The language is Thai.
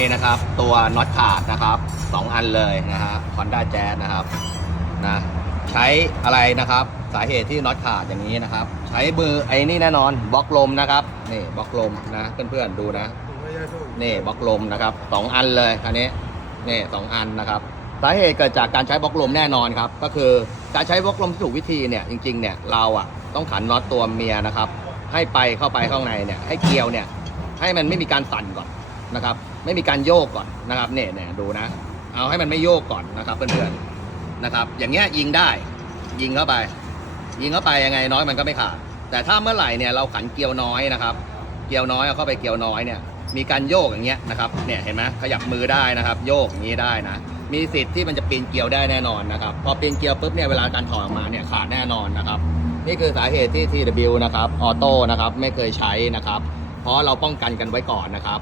นี่นะครับ ตัวน็อตขาดนะครับสองอันเลยนะฮะ Honda Jazz นะครับนะใช้อะไรนะครับ สาเหตุที่น็อตขาดอย่างนี้นะครับ ใช้มือไอ้นี่แน่นอนบล็อกลมนะครับนี่บล็อกลมนะเพื่อนๆดูนะนี่บล็อกลมนะครับสองอันเลยคันนี้นี่สองอันนะครับสาเหตุเกิดจากการใช้บล็อกลมแน่นอนครับก็คือการใช้บล็อกลมที่ถูกวิธีเนี่ยจริงๆเนี่ยเราอะต้องขันน็อตตัวเมียนะครับ ให้ไปเข้าไปข้างในเนี่ยให้เกลียวเนี่ยให้มันไม่มีการสั่นก่อน นะครับ ไม่มีการโยกก่อนนะครับเนี่ยเนี่ยดูนะ เอาให้มันไม่โยกก่อนนะครับเพื่อนๆนะครับ อย่างเงี้ยยิงได้ ยิงเข้าไป ยิงเข้าไปยังไงน้อยมันก็ไม่ขาด แต่ถ้าเมื่อไหร่เนี่ยเราขันเกียวน้อยนะครับ เกียวน้อยเอาเข้าไปเกียวน้อยเนี่ยมีการโยกอย่างเงี้ยนะครับเนี่ยเห็นไหมขยับมือได้นะครับ โยกอย่างนี้ได้นะ มีสิทธิ์ที่มันจะปีนเกียวได้แน่นอนนะครับ พอปีนเกียวปุ๊บเนี่ยเวลาการถอดออกมาเนี่ยขาดแน่นอนนะครับ นี่คือสาเหตุที่ TW นะครับออโต้นะครับไม่เคยใช้นะครับ เพราะเราป้องกันกันไว้ก่อนนะครับ